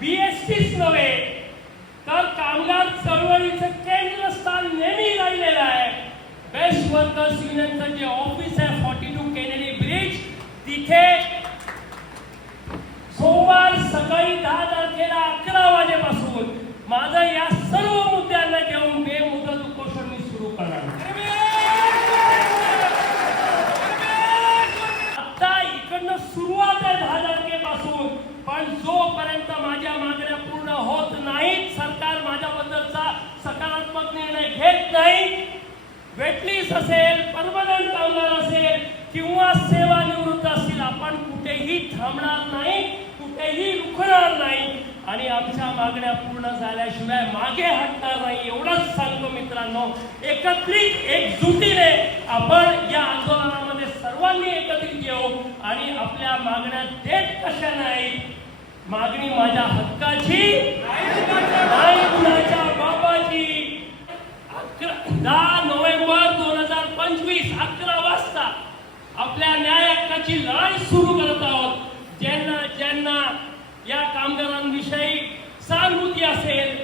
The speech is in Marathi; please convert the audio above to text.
बीएसटीच नव्हे तर कामगार चळवळीचं केंद्रस्थान नेहमी राहिलेलं आहे. बेस्ट वर्कर्स युनियनचं जे ऑफिस आहे 42 केनेडी ब्रिज, तिथे सोमवार सकाळी 10 तारखेला 11 वाजेपासून माझं या सर्व मुद्द्यांना घेऊन बेमुदत उपोषण मी सुरू करणार. आता इकडनं सुरुवात आहे 10 तारखेपासून, पण जोपर्यंत माझ्या मागण्या पूर्ण होत नाहीत, सरकार माझ्याबद्दलचा सकारात्मक निर्णय घेत नाही, वेटलीस असेल, परमनंट कामगार असेल किंवा सेवानिवृत्त असतील, आपण कुठेही थांबणार नाही, कुठेही रुकणार नाही आणि आमच्या मागण्या पूर्ण झाल्याशिवाय मागे हटणार नाही एवढंच सांगतो मित्रांनो. एकत्रित एकजुटीने आपण या आंदोलनामध्ये सर्वांनी एकत्रित येऊ आणि आपल्या मागण्या देत कशा नाही. मागणी माझ्या हक्काची नाही, कुणाच्या बाबाची. 10 नोव्हेंबर 2025 11 वाजता आपल्या न्याय हक्काची लढाई सुरू करत आहोत. ज्यांना या कामगारांविषयी सहानुभूती असेल,